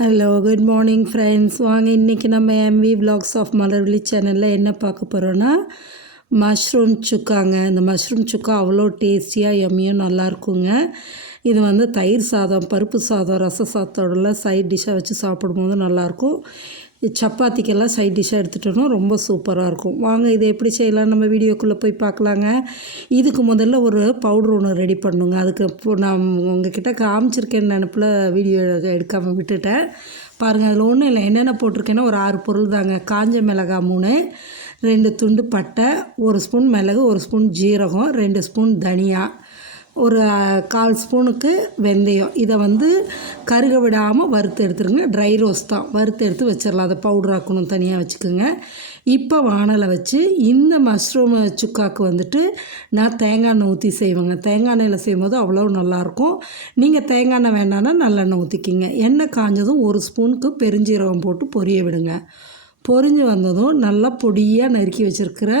Hello good morning friends. வாங்க இன்றைக்கி நம்ம எம்வி விலாக்ஸ் ஆஃப் மலர்விழி சேனலில் என்ன பார்க்க போகிறோன்னா மஷ்ரூம் சுக்காங்க. இந்த மஷ்ரூம் சுக்கா அவ்வளோ டேஸ்டியாக எம்மியும் நல்லாயிருக்குங்க. இது வந்து தயிர் சாதம், பருப்பு சாதம், ரச சாதத்தோடலாம் சைட் டிஷ்ஷாக வச்சு சாப்பிடும்போது நல்லாயிருக்கும். சப்பாத்திக்கெல்லாம் சைட் டிஷ்ஷாக எடுத்துகிட்டோன்னா ரொம்ப சூப்பராக இருக்கும். வாங்க இதை எப்படி செய்யலாம் நம்ம வீடியோக்குள்ளே போய் பார்க்கலாங்க. இதுக்கு முதல்ல ஒரு பவுட்ரு ஒன்று ரெடி பண்ணுங்க. அதுக்கு நான் உங்ககிட்ட காமிச்சிருக்கேன்னு நினப்பில் வீடியோ எடுக்காமல் விட்டுட்டேன். பாருங்கள், அதில் ஒன்றும் இல்லை. என்னென்ன போட்டிருக்கேன்னா ஒரு 6 பொருள் தாங்க. காஞ்ச மிளகாய் 3, 2 துண்டு பட்டை, 1 ஸ்பூன் மிளகு, 1 ஸ்பூன் ஜீரகம், 2 ஸ்பூன் தனியா, ஒரு 1/4 ஸ்பூனுக்கு வெந்தயம். இதை வந்து கருக விடாமல் வறுத்து எடுத்துருங்க. ட்ரை ரோஸ்ட் தான், வறுத்து எடுத்து வச்சிடலாம். அதை பவுடராக்கணும், தனியாக வச்சுக்கோங்க. இப்போ வானலை வச்சு இந்த மஷ்ரூம் சுக்காவுக்கு வந்துட்டு நான் தேங்காய் எண்ணெய் ஊற்றி செய்வேங்க. தேங்காய் எண்ணெயில் செய்யும்போது அவ்வளோ நல்லாயிருக்கும். நீங்கள் தேங்காய் எண்ணெய் வேண்டாம்னா நல்லெண்ணெய் ஊற்றிக்கிங்க. எண்ணெய் காஞ்சதும் 1 ஸ்பூனுக்கு பெருஞ்சீரகம் போட்டு பொரிய விடுங்க. பொரிஞ்சு வந்ததும் நல்லா பொடியாக நறுக்கி வச்சுருக்கிற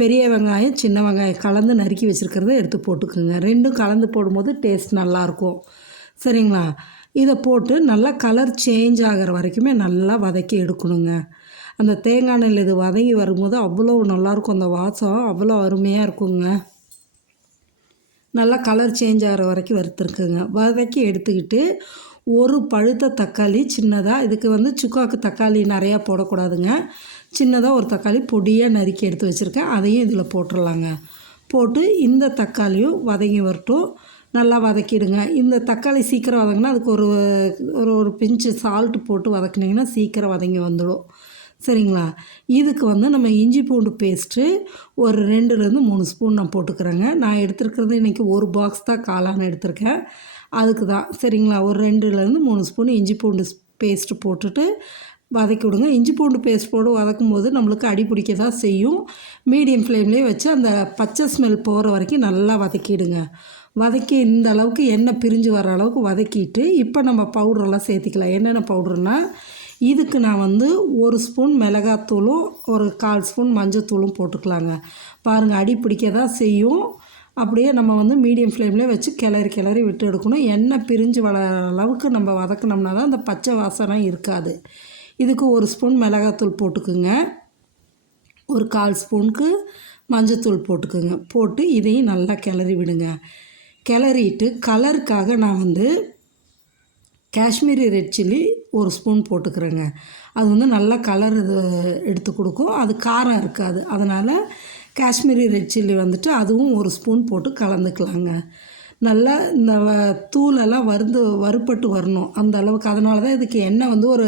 பெரிய வெங்காயம், சின்ன வெங்காயம் கலந்து நறுக்கி வச்சுருக்கிறத எடுத்து போட்டுக்குங்க. ரெண்டும் கலந்து போடும்போது டேஸ்ட் நல்லாயிருக்கும். சரிங்களா? இதை போட்டு நல்லா கலர் சேஞ்ச் ஆகிற வரைக்குமே நல்லா வதக்கி எடுக்கணுங்க. அந்த தேங்காய் எண்ணெயில் இது வதங்கி வரும்போது அவ்வளோ நல்லாயிருக்கும். அந்த வாசம் அவ்வளோ அருமையாக இருக்குங்க. நல்லா கலர் சேஞ்ச் ஆகிற வரைக்கும் வறுத்துருக்குங்க. வதக்கி எடுத்துக்கிட்டு ஒரு பழுத்த தக்காளி சின்னதாக, இதுக்கு வந்து சுக்காவுக்கு தக்காளி நிறையா போடக்கூடாதுங்க. சின்னதாக ஒரு தக்காளி பொடியாக நறுக்கி எடுத்து வச்சுருக்கேன். அதையும் இதில் போட்டுடலாங்க. போட்டு இந்த தக்காளியும் வதங்கி வரட்டும். நல்லா வதக்கிடுங்க. இந்த தக்காளி சீக்கிரம் வதங்கினா அதுக்கு ஒரு ஒரு ஒரு பிஞ்சு சால்ட்டு போட்டு வதக்குனிங்கன்னா சீக்கிரம் வதங்கி வந்துடும். சரிங்களா? இதுக்கு வந்து நம்ம இஞ்சி பூண்டு பேஸ்ட்டு ஒரு 2லேருந்து 3 ஸ்பூன் நான் போட்டுக்கிறேங்க. நான் எடுத்துருக்கிறது இன்றைக்கி ஒரு பாக்ஸ் தான் காளான் எடுத்திருக்கேன். அதுக்கு தான். சரிங்களா? ஒரு 2லேருந்து 3 ஸ்பூன் இஞ்சி பூண்டு பேஸ்ட்டு போட்டுட்டு வதக்கி விடுங்க. இஞ்சி பூண்டு பேஸ்ட் போட்டு வதக்கும்போது நம்மளுக்கு அடி பிடிக்க தான் செய்யும். மீடியம் ஃப்ளேம்லேயே வச்சு அந்த பச்சை ஸ்மெல் போகிற வரைக்கும் நல்லா வதக்கிடுங்க. வதக்கி இந்த அளவுக்கு எண்ணெய் பிரிஞ்சு வர அளவுக்கு வதக்கிட்டு இப்போ நம்ம பவுடரெல்லாம் சேர்த்திக்கலாம். என்னென்ன பவுடர்னால், இதுக்கு நான் வந்து 1 ஸ்பூன் மிளகாத்தூளும் ஒரு 1/4 ஸ்பூன் மஞ்சத்தூளும் போட்டுக்கலாங்க. பாருங்கள், அடி பிடிக்க தான் செய்யும். அப்படியே நம்ம வந்து மீடியம் ஃப்ளேம்லேயே வச்சு கிளறி விட்டு எடுக்கணும். எண்ணெய் பிரிஞ்சு வர அளவுக்கு நம்ம வதக்கினோம்னா தான் அந்த பச்சை வாசனை இருக்காது. இதுக்கு 1 ஸ்பூன் மிளகாத்தூள் போட்டுக்குங்க. ஒரு 1/4 ஸ்பூனுக்கு மஞ்சத்தூள் போட்டுக்குங்க. போட்டு இதையும் நல்லா கிளறி விடுங்க. கிளறிட்டு கலருக்காக நான் வந்து காஷ்மீரி ரெட் சில்லி 1 ஸ்பூன் போட்டுக்கிறேங்க. அது வந்து நல்லா கலர் எடுத்து கொடுக்கும். அது காரம் இருக்காது. அதனால் காஷ்மீரி ரெட் சில்லி வந்துட்டு அதுவும் 1 ஸ்பூன் போட்டு கலந்துக்கலாங்க. நல்லா இந்த தூளெல்லாம் வறுபட்டு வரணும் அந்த அளவுக்கு. அதனால தான் இதுக்கு எண்ணெய் வந்து ஒரு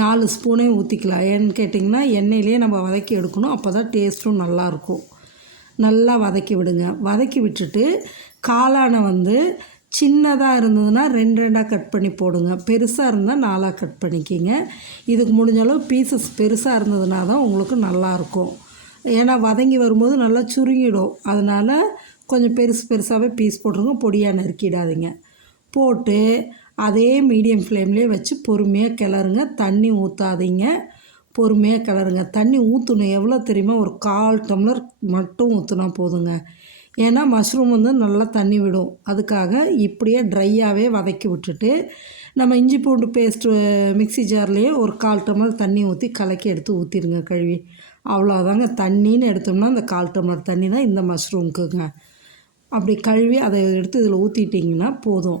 4 ஸ்பூனே ஊற்றிக்கலாம். ஏன்னு கேட்டிங்கன்னா எண்ணெயிலே நம்ம வதக்கி எடுக்கணும். அப்போ தான் டேஸ்ட்டும் நல்லாயிருக்கும். நல்லா வதக்கி விடுங்க. வதக்கி விட்டுட்டு காளானை வந்து சின்னதாக இருந்ததுன்னா 2 கட் பண்ணி போடுங்க. பெருசாக இருந்தால் 4 கட் பண்ணிக்கிங்க. இதுக்கு முடிஞ்ச அளவு பீசஸ் பெருசாக இருந்ததுனா தான் உங்களுக்கு நல்லாயிருக்கும். ஏன்னா வதங்கி வரும்போது நல்லா சுருங்கிடும். அதனால் கொஞ்சம் பெருசாகவே பீஸ் போட்டுருங்க. பொடியாக நறுக்கிடாதீங்க. போட்டு அதே மீடியம் ஃப்ளேம்லேயே வச்சு பொறுமையாக கிளறுங்க. தண்ணி ஊற்றாதீங்க. பொறுமையாக கிளறுங்க. தண்ணி ஊற்றணும். எவ்வளோ தெரியுமா? ஒரு 1/4 டம்ளர் மட்டும் ஊற்றினா போதுங்க. ஏன்னா மஷ்ரூம் வந்து நல்லா தண்ணி விடும். அதுக்காக இப்படியே ட்ரையாகவே வதக்கி விட்டுட்டு நம்ம இஞ்சி பூண்டு பேஸ்ட்டு மிக்ஸி ஜார்லேயே ஒரு 1/4 டம்ளர் தண்ணி ஊற்றி கலக்கி எடுத்து ஊற்றிடுங்க கழுவி. அவ்வளோதாங்க. தண்ணின்னு எடுத்தோம்னா அந்த 1/4 டம்ளர் தண்ணி தான் இந்த மஷ்ரூமுக்குங்க. அப்படி கழுவி அதை எடுத்து இதில் ஊற்றிட்டிங்கன்னா போதும்.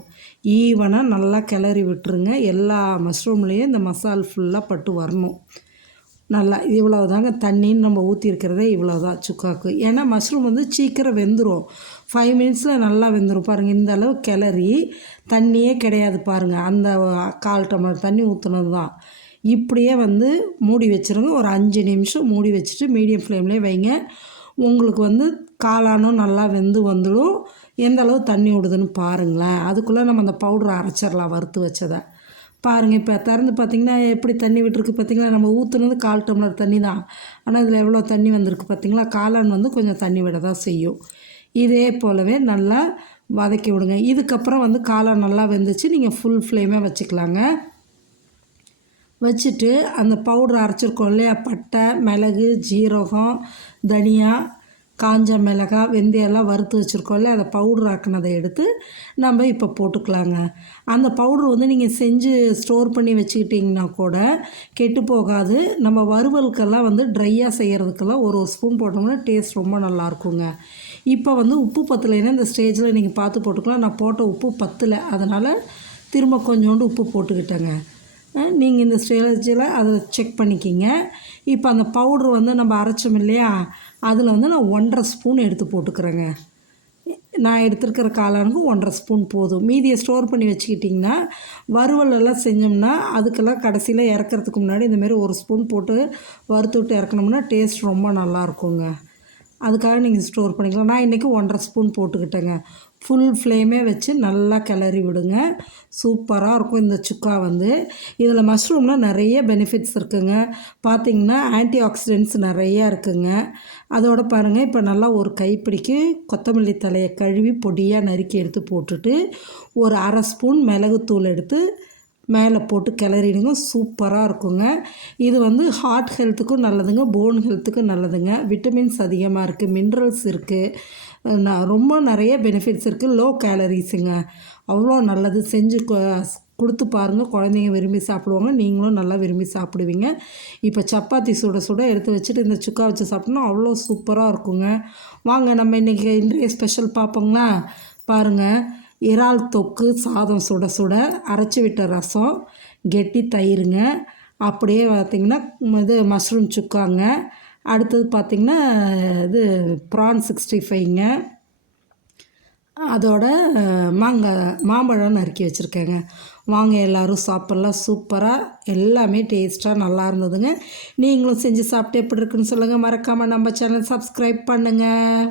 ஈவனாக நல்லா கிளறி விட்டுருங்க. எல்லா மஷ்ரூம்லேயும் இந்த மசால் ஃபுல்லாக பட்டு வரணும். நல்லா இவ்வளோ தாங்க. தண்ணின்னு நம்ம ஊற்றிருக்கிறதே இவ்வளோ தான் சுக்காக்கு. ஏன்னா மஷ்ரூம் வந்து சீக்கிரம் வெந்துடும். 5 மினிட்ஸில் நல்லா வெந்துடும். பாருங்கள், இந்த அளவு கிளறி தண்ணியே கிடையாது பாருங்கள். அந்த 1/4 டம்ளர் தண்ணி ஊற்றுனது தான். இப்படியே வந்து மூடி வச்சுருங்க. ஒரு 5 நிமிஷம் மூடி வச்சுட்டு மீடியம் ஃப்ளேம்லேயே வைங்க. உங்களுக்கு வந்து காளானும் நல்லா வெந்து வந்துடும். எந்த அளவு தண்ணி விடுதுன்னு பாருங்களேன். அதுக்குள்ளே நம்ம அந்த பவுடரை அரைச்சிடலாம், வறுத்து வச்சதை. பாருங்கள், இப்போ திறந்து பார்த்திங்கன்னா எப்படி தண்ணி விட்டுருக்கு பார்த்திங்களா? நம்ம ஊற்றுனது 1/4 டம்ளர் தண்ணி தான். ஆனால் இதில் எவ்வளோ தண்ணி வந்திருக்கு பார்த்திங்களா? காளான் வந்து கொஞ்சம் தண்ணி விட தான் செய்யும். இதே போலவே நல்லா வதக்கி விடுங்க. இதுக்கப்புறம் வந்து காளான் நல்லா வெந்துச்சு. நீங்கள் ஃபுல் ஃப்ளேமே வச்சுக்கலாங்க. வச்சுட்டு அந்த பவுடர் அரைச்சிருக்கோம் இல்லையா? பட்டை, மிளகு, ஜீரகம், தனியா, காஞ்ச மிளகாய் வெந்தயம்லாம் வறுத்து வச்சுருக்கோம்ல, அதை பவுடர் ஆக்குனதை எடுத்து நம்ம இப்போ போட்டுக்கலாங்க. அந்த பவுட்ரு வந்து நீங்கள் செஞ்சு ஸ்டோர் பண்ணி வச்சுக்கிட்டிங்கன்னா கூட கெட்டு போகாது. நம்ம வறுவலுக்கெல்லாம் வந்து ட்ரையாக செய்கிறதுக்கெல்லாம் ஒரு ஸ்பூன் போட்டோம்னா டேஸ்ட் ரொம்ப நல்லாயிருக்குங்க. இப்போ வந்து உப்பு பத்தலைன்னா இந்த ஸ்டேஜில் நீங்கள் பார்த்து போட்டுக்கலாம். நான் போட்ட உப்பு பத்தலை, அதனால் திரும்ப கொஞ்சோண்டு உப்பு போட்டுக்கிட்டேங்க. நீங்கள் இந்த ஸ்டேஜில் அதை செக் பண்ணிக்கிங்க. இப்போ அந்த பவுட்ரு வந்து நம்ம அரைச்சோம் இல்லையா, அதில் வந்து நான் 1½ ஸ்பூன் எடுத்து போட்டுக்கிறேங்க. நான் எடுத்துருக்கிற காளானுக்கு 1½ ஸ்பூன் போதும். மீதியை ஸ்டோர் பண்ணி வச்சுக்கிட்டிங்கன்னா வறுவலெல்லாம் செஞ்சோம்னா அதுக்கெல்லாம் கடைசியில் இறக்குறதுக்கு முன்னாடி இந்தமாரி 1 ஸ்பூன் போட்டு வறுத்து விட்டு இறக்கணும்னா டேஸ்ட் ரொம்ப நல்லாயிருக்குங்க. அதுக்காக நீங்கள் ஸ்டோர் பண்ணிக்கலாம். நான் இன்றைக்கி 1½ ஸ்பூன் போட்டுக்கிட்டேங்க. ஃபுல் ஃப்ளேமே வச்சு நல்லா கிளறி விடுங்க. சூப்பராக இருக்கும் இந்த சுக்கா வந்து. இதில் மஷ்ரூமில் நிறைய பெனிஃபிட்ஸ் இருக்குதுங்க. பார்த்திங்கன்னா ஆன்டி ஆக்சிடென்ட்ஸ் நிறையா இருக்குதுங்க. அதோட பாருங்கள், இப்போ நல்லா ஒரு கைப்பிடிக்கு கொத்தமல்லி தலையை கழுவி பொடியாக நறுக்கி எடுத்து போட்டுட்டு ஒரு 1/2 ஸ்பூன் மிளகுத்தூள் எடுத்து மேலே போட்டு கிளறிடுங்க. சூப்பராக இருக்குங்க. இது வந்து ஹார்ட் ஹெல்த்துக்கும் நல்லதுங்க, போன் ஹெல்த்துக்கும் நல்லதுங்க. விட்டமின்ஸ் அதிகமாக இருக்குது, மினரல்ஸ் இருக்குது, ரொம்ப நிறைய பெனிஃபிட்ஸ் இருக்குது. லோ கேலரிஸுங்க, அவ்வளோ நல்லது. செஞ்சு கொடுத்து பாருங்கள், குழந்தைங்க விரும்பி சாப்பிடுவாங்க, நீங்களும் நல்லா விரும்பி சாப்பிடுவீங்க. இப்போ சப்பாத்தி சுட சுட எடுத்து வச்சுட்டு இந்த சுக்கா வச்சு சாப்பிட்டோம்னா அவ்வளோ சூப்பராக இருக்குங்க. வாங்க நம்ம இன்றைக்கி இன்றைய ஸ்பெஷல் பார்ப்போங்களா. பாருங்கள், இறால் தொக்கு, சாதம் சுட சுட, அரைச்சி விட்ட ரசம், கெட்டி தயிருங்க, அப்படியே பார்த்திங்கன்னா இது மஷ்ரூம் சுக்காங்க, அடுத்தது பார்த்திங்கன்னா இது ப்ரான் 65ங்க, அதோட மாம்பழம் நறுக்கி வச்சுருக்கேங்க. வாங்க எல்லோரும் சாப்பிட்லாம். சூப்பராக எல்லாமே டேஸ்ட்டாக நல்லா இருந்ததுங்க. நீங்களும் செஞ்சு சாப்பிட்டு எப்படி இருக்குன்னு சொல்லுங்கள். மறக்காமல் நம்ம சேனல் சப்ஸ்கிரைப் பண்ணுங்கள்.